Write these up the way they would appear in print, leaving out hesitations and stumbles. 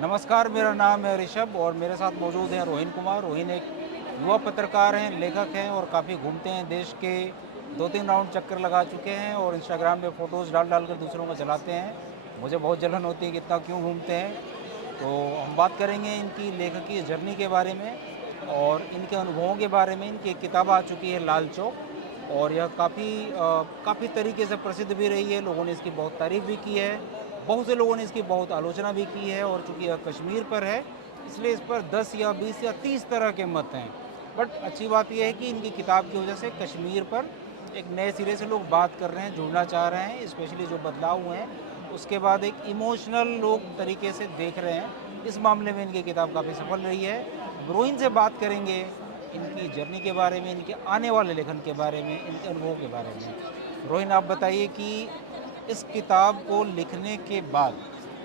नमस्कार, मेरा नाम है ऋषभ और मेरे साथ मौजूद हैं रोहिन कुमार। रोहिन एक युवा पत्रकार हैं, लेखक हैं और काफ़ी घूमते हैं। देश के 2-3 राउंड चक्कर लगा चुके हैं और इंस्टाग्राम पे फ़ोटोज़ डाल कर दूसरों को जलाते हैं। मुझे बहुत जलन होती है कि इतना क्यों घूमते हैं। तो हम बात करेंगे इनकी लेखकीय जर्नी के बारे में और इनके अनुभवों के बारे में। इनकी एक किताब आ चुकी है लाल चौक और यह काफ़ी तरीके से प्रसिद्ध भी रही है। लोगों ने इसकी बहुत तारीफ़ भी की है। बहुत से लोगों ने इसकी बहुत आलोचना भी की है और चूँकि यह कश्मीर पर है, इसलिए इस पर 10 या 20 या 30 तरह के मत हैं। बट अच्छी बात यह है कि इनकी किताब की वजह से कश्मीर पर एक नए सिरे से लोग बात कर रहे हैं, जुड़ना चाह रहे हैं, स्पेशली जो बदलाव हुए हैं, उसके बाद एक इमोशनल लोग तरीके से देख रहे हैं। इस मामले में इनकी किताब काफ़ी सफल रही है। रोहिन से बात करेंगे इनकी जर्नी के बारे में, इनके आने वाले लेखन के बारे में, इनके अनुभवों के बारे में। रोहिन, आप बताइए कि इस किताब को लिखने के बाद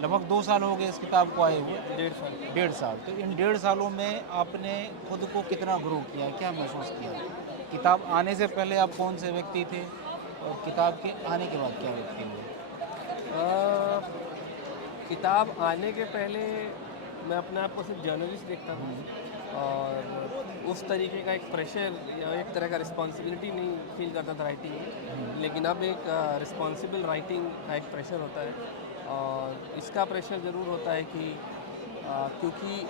लगभग 2 साल हो गए इस किताब को आए हुए। 1.5 साल। 1.5 साल, तो इन 1.5 सालों में आपने खुद को कितना ग्रो किया, क्या महसूस किया? किताब आने से पहले आप कौन से व्यक्ति थे और किताब के आने के बाद क्या व्यक्ति हुए? अ, किताब आने के पहले मैं अपने आप को सिर्फ जर्नलिस्ट देखता था और उस तरीके का एक प्रेशर या एक तरह का रिस्पॉन्सिबिलिटी नहीं फील करता था राइटिंग में। लेकिन अब एक रिस्पॉन्सिबल राइटिंग का एक प्रेशर होता है और इसका प्रेशर ज़रूर होता है कि क्योंकि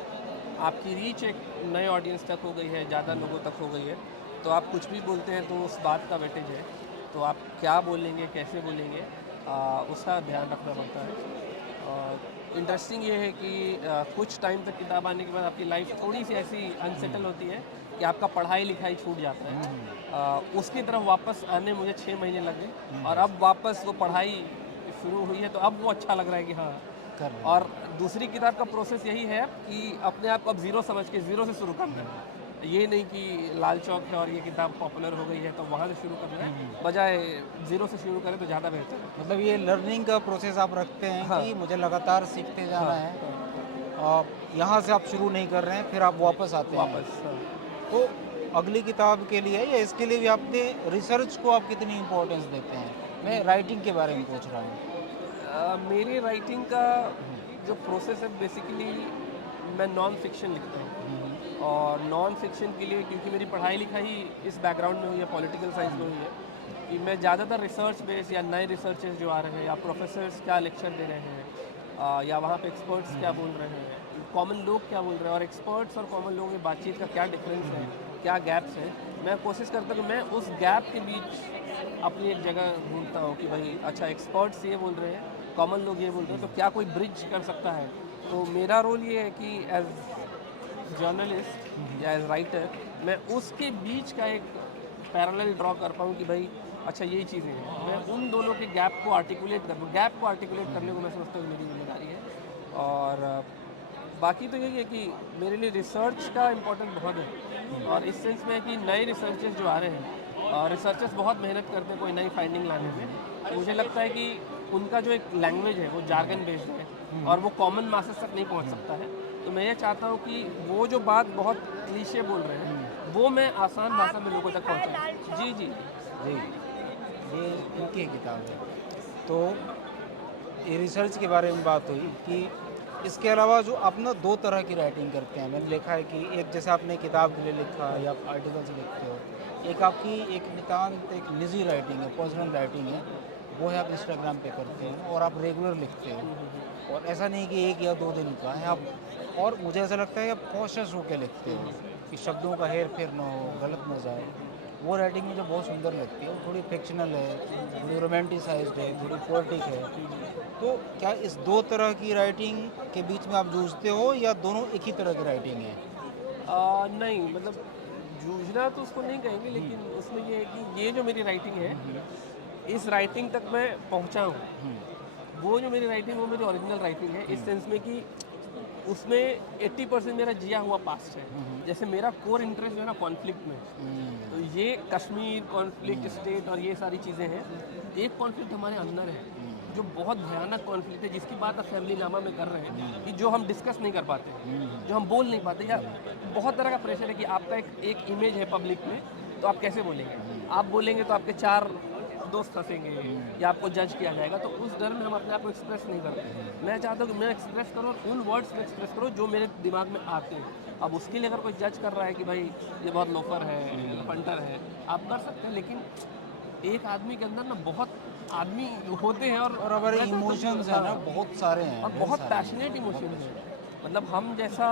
आपकी रीच एक नए ऑडियंस तक हो गई है, ज़्यादा लोगों तक हो गई है, तो आप कुछ भी बोलते हैं तो उस बात का वेटेज है। तो आप क्या बोलेंगे, कैसे बोलेंगे, उसका ध्यान रखना पड़ता है। और इंटरेस्टिंग ये है कि कुछ टाइम तक किताब आने के बाद आपकी लाइफ थोड़ी सी ऐसी अनसेटल होती है कि आपका पढ़ाई लिखाई छूट जाता है। उसकी तरफ वापस आने मुझे 6 महीने लगे और अब वापस वो पढ़ाई शुरू हुई है, तो अब वो अच्छा लग रहा है कि हाँ। कर रहे और हैं। दूसरी किताब का प्रोसेस यही है कि अपने आप को अब ज़ीरो समझ के ज़ीरो से शुरू करना है। ये नहीं कि लाल चौक है और ये किताब पॉपुलर हो गई है तो वहाँ से शुरू करना है, बजाय ज़ीरो से शुरू करें तो ज़्यादा बेहतर है। मतलब ये लर्निंग का प्रोसेस आप रखते हैं हाँ, कि मुझे लगातार सीखते जाना हाँ, है। हाँ, यहाँ से आप शुरू नहीं कर रहे हैं, फिर आप वापस आते हैं। वापस हाँ। तो अगली किताब के लिए या इसके लिए भी आपने रिसर्च को आप कितनी इम्पोर्टेंस देते हैं? मैं राइटिंग के बारे में पूछ रहा हूँ। मेरी राइटिंग का जो प्रोसेस है बेसिकली मैं नॉन फिक्शन लिखता हूँ और नॉन फिक्शन के लिए क्योंकि मेरी पढ़ाई लिखाई इस बैकग्राउंड में हुई है, पॉलिटिकल साइंस में हुई है, कि मैं ज़्यादातर रिसर्च बेस या नए रिसर्चर्स जो आ रहे हैं या प्रोफेसर्स क्या लेक्चर दे रहे हैं, या वहाँ पे एक्सपर्ट्स क्या बोल रहे हैं, कॉमन लोग क्या बोल रहे हैं और एक्सपर्ट्स और कॉमन लोगों की बातचीत का क्या डिफरेंस है, क्या गैप्स हैं। मैं कोशिश करता हूँ कि मैं उस गैप के बीच अपनी एक जगह ढूंढता हूँ कि भाई अच्छा एक्सपर्ट्स ये बोल रहे हैं, कॉमन लोग ये बोल रहे हैं, तो क्या कोई ब्रिज कर सकता है। तो मेरा रोल ये है कि एज जर्नलिस्ट या एज राइटर मैं उसके बीच का एक पैरेलल ड्रॉ कर पाऊँ कि भाई अच्छा यही चीज़ें हैं, मैं उन दोनों के गैप को आर्टिकुलेट कर पाऊँ। गैप को आर्टिकुलेट करने को मैं समझता हूँ मेरी जिम्मेदारी है। और बाकी तो यही है कि मेरे लिए रिसर्च का इम्पोर्टेंस बहुत है और इस सेंस में है कि नए रिसर्चर्स जो आ रहे हैं, रिसर्चर्स बहुत मेहनत करते हैं कोई नई फाइंडिंग लाने में। मुझे लगता है कि उनका जो एक लैंग्वेज है वो जार्गन बेस्ड है और वो कॉमन मासेस तक नहीं पहुंच सकता है। तो मैं ये चाहता हूँ कि वो जो बात बहुत क्लीशे बोल रहे हैं वो मैं आसान भाषा में लोगों तक पहुँचाऊँ। जी जी। जी, ये इनकी किताब है। तो ये रिसर्च के बारे में बात हुई कि इसके अलावा जो आप ना 2 तरह की राइटिंग करते हैं। मैंने देखा है कि एक जैसे आपने किताब के लिए लिखा या आप आर्टिकल्स लिखते हो। एक आपकी एक नितांत एक निजी राइटिंग है, पर्सनल राइटिंग है, वो है आप इंस्टाग्राम पे करते हैं और आप रेगुलर लिखते हो। और ऐसा नहीं कि 1 या 2 दिन का है आप, और मुझे ऐसा लगता है कि आप कॉशियस होके लिखते हो कि शब्दों का हेर-फेर ना हो, गलत ना जाए। वो राइटिंग मुझे बहुत सुंदर लगती है। वो थोड़ी फिक्शनल है, थोड़ी रोमांटिसाइज्ड है, थोड़ी पोएटिक है। तो क्या इस 2 तरह की राइटिंग के बीच में आप जूझते हो या दोनों एक ही तरह की राइटिंग है? नहीं मतलब जूझना तो उसको नहीं कहेंगे, लेकिन उसमें ये है कि ये जो मेरी राइटिंग है इस राइटिंग तक मैं पहुंचा हूँ। वो जो मेरी राइटिंग वो मेरी ओरिजिनल राइटिंग है इस सेंस में कि उसमें 80% मेरा जिया हुआ पास्ट है। जैसे मेरा कोर इंटरेस्ट जो है ना कॉन्फ्लिक्ट में, तो ये कश्मीर कॉन्फ्लिक्ट स्टेट और ये सारी चीज़ें हैं। एक कॉन्फ्लिक्ट हमारे अंदर है जो बहुत भयानक कॉन्फ्लिक्ट है, जिसकी बात आप फैमिली नामा में कर रहे हैं कि जो हम डिस्कस नहीं कर पाते, जो हम बोल नहीं पाते, या बहुत तरह का प्रेशर है कि आपका एक इमेज है पब्लिक में, तो आप कैसे बोलेंगे। आप बोलेंगे तो आपके 4 दोस्त हंसेंगे या आपको जज किया जाएगा, तो उस डर में हम अपने आप को एक्सप्रेस नहीं करते। मैं चाहता हूँ कि मैं एक्सप्रेस करूँ और उन वर्ड्स में एक्सप्रेस करूँ जो मेरे दिमाग में आते हैं। अब उसके लिए अगर कोई जज कर रहा है कि भाई ये बहुत लोफर है, फंटर है, आप कर सकते हैं, लेकिन एक आदमी के अंदर ना बहुत आदमी होते हैं और हमारे रहते हैं तो- इमोशंस हैं ना, बहुत सारे हैं, और ढेर बहुत सारे हैं। पैशनेट इमोशन है। मतलब हम जैसा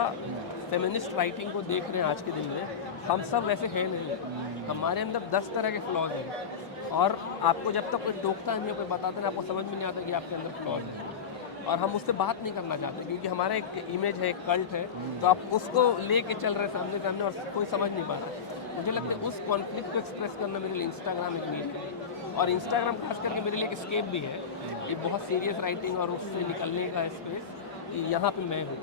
फेमिनिस्ट राइटिंग को देख रहे हैं आज के दिन में, हम सब वैसे हैं नहीं। हमारे अंदर 10 तरह के फ्लॉज हैं, और आपको जब तक कोई टोकता नहीं है, कोई बताता नहीं, आपको समझ में नहीं आता कि आपके अंदर फ्लॉज है, और हम उससे बात नहीं करना चाहते क्योंकि हमारा एक इमेज है, एक कल्ट है, तो आप उसको लेके चल रहे हैं सामने सामने और कोई समझ नहीं पा रहा। मुझे लगता है उस कॉन्फ्लिक्ट को एक्सप्रेस करना मेरे लिए इंस्टाग्राम एक मीडियम है, और इंस्टाग्राम खास करके मेरे लिए एक एस्केप भी है। ये बहुत सीरियस राइटिंग और उससे निकलने का स्पेस यहाँ पे मैं हूँ,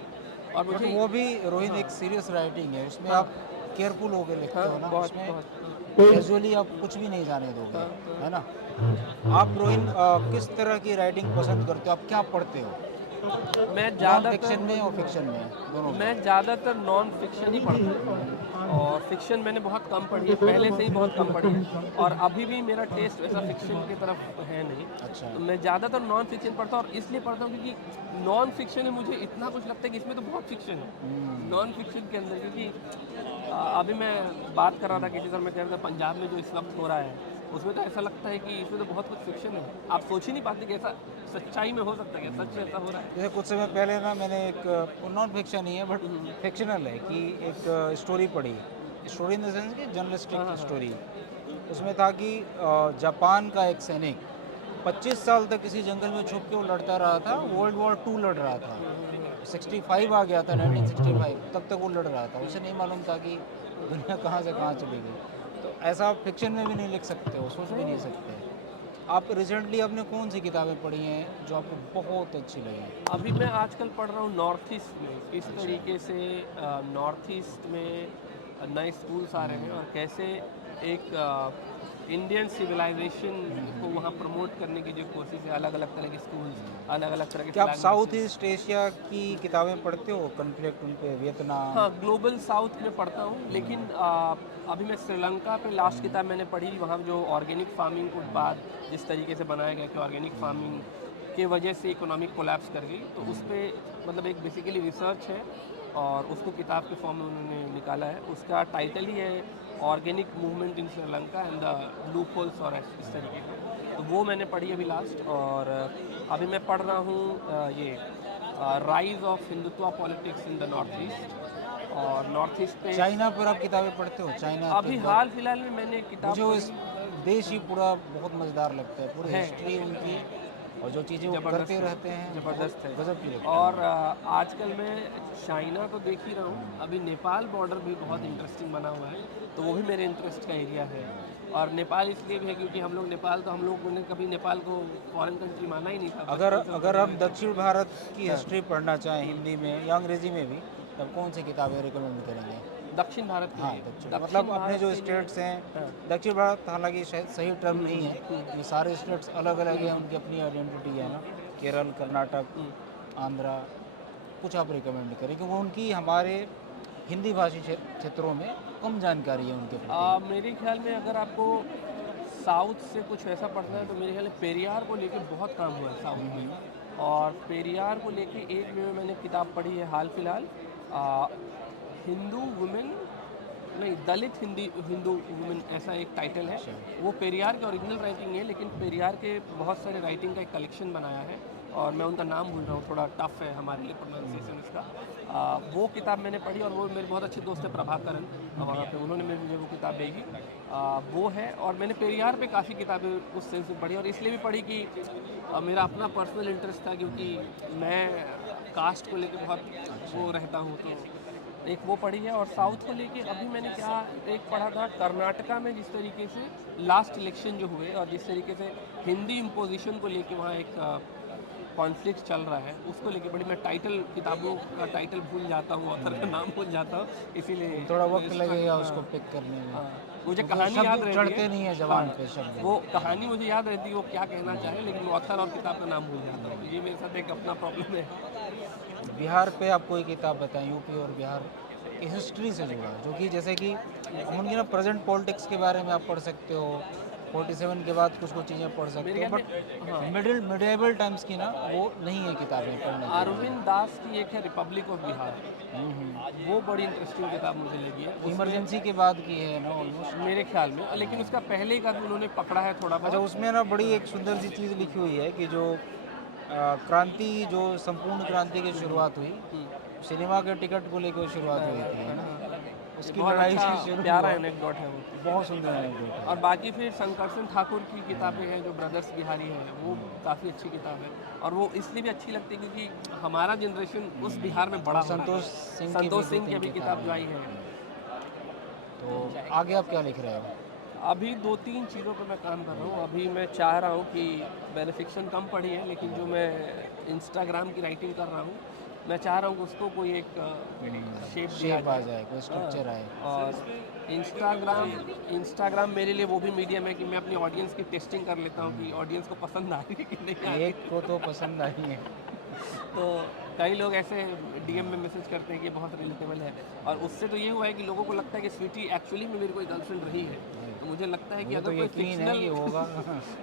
और बट मुझे वो भी रोहित एक सीरियस राइटिंग है, उसमें आप केयरफुल होकर लिखते हाँ हो ना, बहुत उसमें बहुत कैजुअली आप कुछ भी नहीं जाने दोगे, हाँ, है ना। आप रोहित किस तरह की राइटिंग पसंद करते हो, आप क्या पढ़ते हो, मैं नॉन फिक्शन में और ज़्यादातर फिक्शन में, दोनों में? मैं ज़्यादातर नॉन फिक्शन ही पढ़ता हूँ, और फिक्शन मैंने बहुत कम पढ़ी है, पहले से ही बहुत कम पढ़ी है, और अभी भी मेरा टेस्ट वैसा फिक्शन की तरफ है नहीं। अच्छा। तो मैं ज़्यादातर नॉन फिक्शन पढ़ता हूँ, और इसलिए पढ़ता हूँ क्योंकि नॉन फिक्शन में मुझे इतना कुछ लगता है कि इसमें तो बहुत फिक्शन है नॉन फिक्शन के अंदर। क्योंकि अभी मैं बात कर रहा था किसी तरह, मैं कह रहा था पंजाब में जो इस वक्त हो रहा है, उसमें तो ऐसा लगता है कि इसमें तो बहुत कुछ फिक्शन है, आप सोच ही नहीं पाते कि ऐसा सच्चाई में हो सकता है, क्या सच में ऐसा हो रहा है। जैसे कुछ समय पहले ना मैंने एक नॉन फिक्शन ही है बट फिक्शनल है कि एक स्टोरी पढ़ी, स्टोरी इन द सेंस कि जर्नलिस्टिक स्टोरी। उसमें था कि जापान का एक सैनिक 25 साल तक किसी जंगल में छुप के वो लड़ता रहा था, वर्ल्ड वॉर 2 लड़ रहा था। 65 आ गया था, 1965, तब तक वो लड़ रहा था, उसे नहीं मालूम था कि दुनिया कहाँ से कहाँ चली गई। तो ऐसा आप फिक्शन में भी नहीं लिख सकते हो, सोच भी नहीं सकते। आप रिसेंटली आपने कौन सी किताबें पढ़ी हैं जो आपको बहुत अच्छी लगी? अभी मैं आजकल पढ़ रहा हूँ नॉर्थ ईस्ट में, किस तरीके से नॉर्थ ईस्ट में नए स्कूल्स आ रहे हैं, और कैसे एक इंडियन सिविलाइजेशन को वहाँ प्रमोट करने की जो कोशिश है, अलग अलग तरह के स्कूल्स, अलग अलग तरह के क्या आप flag south marches। East Asia की किताबें पढ़ते हो, कन्फ्लिक्ट उन पे, वियतनाम? हाँ, ग्लोबल साउथ में पढ़ता हूँ, लेकिन अभी मैं श्रीलंका पे लास्ट किताब मैंने पढ़ी, वहाँ जो ऑर्गेनिक फार्मिंग के बाद जिस तरीके से बनाया गया कि ऑर्गेनिक फार्मिंग के वजह से इकोनॉमिक कोलैप्स कर गई, तो उस पे मतलब एक बेसिकली रिसर्च है, और उसको किताब के फॉर्म में उन्होंने निकाला है। उसका टाइटल ही है organic movement in Sri Lanka and the loop holes, और इस तरीके का। तो वो मैंने पढ़ी अभी लास्ट, और अभी मैं पढ़ रहा हूँ ये rise of Hindutva politics in the north east, और नॉर्थ ईस्ट पे चाइना पर आप किताबें पढ़ते हो? चाइना, अभी तिब्बत? हाल फिलहाल में मैंने एक किताब मुझे वो इस पढ़ी देश ही पूरा बहुत मज़ेदार लगता है, पूरी है, हिस्ट्री उनकी और जो चीज़ें वो ज़बरदस्त करते है, रहते हैं, ज़बरदस्त है। गजब की लगती और है। आजकल मैं चाइना तो देख ही रहा हूँ, अभी नेपाल बॉर्डर भी बहुत इंटरेस्टिंग बना हुआ है, तो वो भी मेरे इंटरेस्ट का एरिया है। और नेपाल इसलिए भी है क्योंकि हम लोग नेपाल, तो हम लोग ने कभी नेपाल को फॉरेन कंट्री माना ही नहीं था। अगर बचपन से हम अगर पढ़े हम हुए थे। दक्षिण भारत की हाँ। हिस्ट्री पढ़ना चाहें हिंदी में या अंग्रेजी में भी, तब कौन सी किताबें रिकमेंड करेंगे? दक्षिण भारत के हाँ, लिए, दक्षिण दक्षिण मतलब अपने भारत जो के लिए, स्टेट्स हैं, हाँ, दक्षिण भारत हालांकि शायद सही टर्म नहीं है, हम्म, ये सारे स्टेट्स अलग अलग हैं, उनकी अपनी आइडेंटिटी है ना। केरल, कर्नाटक, हम्म। आंध्रा, कुछ आप रिकमेंड करें क्योंकि उनकी हमारे हिंदी भाषी क्षेत्रों में कम जानकारी है उनके प्रति। मेरे ख्याल में अगर आपको साउथ से कुछ ऐसा पढ़ना है, तो मेरे ख्याल में पेरियार को लेके बहुत काम हुआ है साउथ में, और पेरियार को लेके एक में मैंने किताब पढ़ी है हाल फिलहाल, हिंदू वुमेन, नहीं दलित हिंदी हिंदू वुमेन, ऐसा एक टाइटल है। वो पेरियार के ओरिजिनल राइटिंग है, लेकिन पेरियार के बहुत सारे राइटिंग का एक कलेक्शन बनाया है, और मैं उनका नाम भूल रहा हूँ, थोड़ा टफ है हमारे लिए प्रोनाउंसिएशन इसका। वो किताब मैंने पढ़ी, और वो मेरे बहुत अच्छे दोस्त है प्रभाकरन, वहाँ पे उन्होंने मुझे वो किताब भेजी। वो है, और मैंने पेरियार पे काफ़ी किताबें उस सेंस में पढ़ी, और इसलिए भी पढ़ी कि मेरा अपना पर्सनल इंटरेस्ट था, क्योंकि मैं कास्ट को लेकर बहुत वो रहता हूँ, तो एक वो पढ़ी है। और साउथ को लेके अभी मैंने क्या एक पढ़ा था, कर्नाटका में जिस तरीके से लास्ट इलेक्शन जो हुए, और जिस तरीके से हिंदी इम्पोजिशन को लेके वहाँ एक कॉन्फ्लिक्ट चल रहा है, उसको लेके बड़ी, मैं टाइटल किताबों का टाइटल भूल जाता हूँ, ऑथर का नाम भूल जाता हूँ, इसीलिए थोड़ा वक्त लगेगा उसको पिक करने में, हाँ, मुझे क्योंकि कहानी याद शब्द रहती चढ़ते है, नहीं है जबान हाँ, पे शब्द। वो कहानी मुझे याद रहती है वो क्या कहना चाहे, लेकिन ऑथर और किताब का नाम भूल जाता हूँ, ये मेरे साथ एक अपना प्रॉब्लम है। बिहार पे आप कोई किताब बताएं, यूपी और बिहार की हिस्ट्री से जुड़ा, जो कि जैसे कि हम उनकी ना प्रेजेंट पॉलिटिक्स के बारे में आप पढ़ सकते हो, 47 के बाद कुछ कुछ चीज़ें पढ़ सकते मेरे हो, ख्याल में हाँ, बट मिडिएवल टाइम्स की ना वो नहीं है किताबें पढ़ने की। अरविंद दास की एक है रिपब्लिक ऑफ बिहार, वो बड़ी इंटरेस्टिंग किताब मुझे लगी है। उसमें इमरजेंसी के बाद की है ना ऑलमोस्ट। मेरे ख्याल में, लेकिन उसका पहले का भी उन्होंने पकड़ा है थोड़ा अच्छा, बहुत। उसमें ना बड़ी एक सुंदर सी चीज़ लिखी हुई है कि जो क्रांति, जो संपूर्ण क्रांति की शुरुआत हुई, हम्म, सिनेमा के टिकट को लेकर शुरुआत हुई थी, है ना। ये उसकी बहुत लड़ाई अच्छा से शुरू प्यारा हुआ। एनेक्डोट है वो। बहुत सुंदर एनेक्डोट है। और बाकी फिर शंकरसन ठाकुर की किताबें हैं जो ब्रदर्स बिहारी हैं, वो काफ़ी अच्छी किताब है। और वो इसलिए भी अच्छी लगती है क्योंकि हमारा जनरेशन उस बिहार में बड़ा हो रहा है। संतोष सिंह की भी किताब जो आई है। तो आगे आप क्या लिख रहे हो? अभी 2-3 चीज़ों पे मैं काम कर रहा हूँ। अभी मैं चाह रहा हूँ कि मैंने फिक्शन कम पढ़ी है, लेकिन जो मैं इंस्टाग्राम की राइटिंग कर रहा हूँ, मैं चाह रहा हूँ कि उसको कोई एक शेप दिया शेप आ जाए। जाए, कोई स्ट्रक्चर आए। और इंस्टाग्राम मेरे लिए वो भी मीडियम है कि मैं अपनी ऑडियंस की टेस्टिंग कर लेता हूँ कि ऑडियंस को पसंद आ रही है कि नहीं आ रही। एक को तो पसंद आई है। तो कई लोग ऐसे डीएम में मैसेज करते हैं कि बहुत रिलेटेबल है, और उससे तो ये हुआ है कि लोगों को लगता है कि स्वीटी एक्चुअली में मेरी कोई गर्लफ्रेंड रही है। तो मुझे लगता है कि मुझे तो अगर कोई यकीन है कि होगा।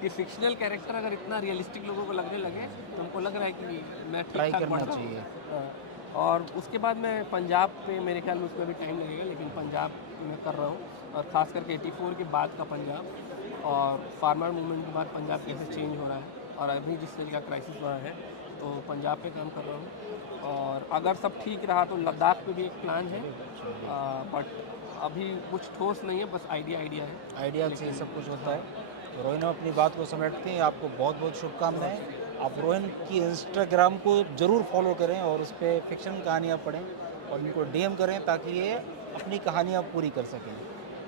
कि फिक्शनल कैरेक्टर अगर इतना रियलिस्टिक लोगों को लगने लगे, तो हमको लग रहा है कि मैं ठीक ट्राई ठाक करना बढ़ रहा हूँ। चाहिए। हाँ। और उसके बाद मैं पंजाब पे, मेरे ख्याल में उसमें भी टाइम लगेगा, लेकिन पंजाब में कर रहा हूँ, और ख़ास करके 84 के बाद का पंजाब और फार्मर मूवमेंट के बाद पंजाब कैसे चेंज हो रहा है, और अभी जिस तरह का क्राइसिस हुआ है, तो पंजाब पे काम कर रहा हूँ। और अगर सब ठीक रहा तो लद्दाख पे भी एक प्लान है, बट अभी कुछ ठोस नहीं है, बस आइडिया है। आइडिया से सब कुछ होता है। तो रोहिन, हम अपनी बात को समेटते हैं। आपको बहुत बहुत शुभकामनाएं। आप रोहिन की इंस्टाग्राम को ज़रूर फॉलो करें और उस पर फिक्शन कहानियाँ पढ़ें और इनको डीएम करें ताकि ये अपनी कहानियाँ पूरी कर सकें।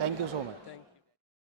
Thank you so much.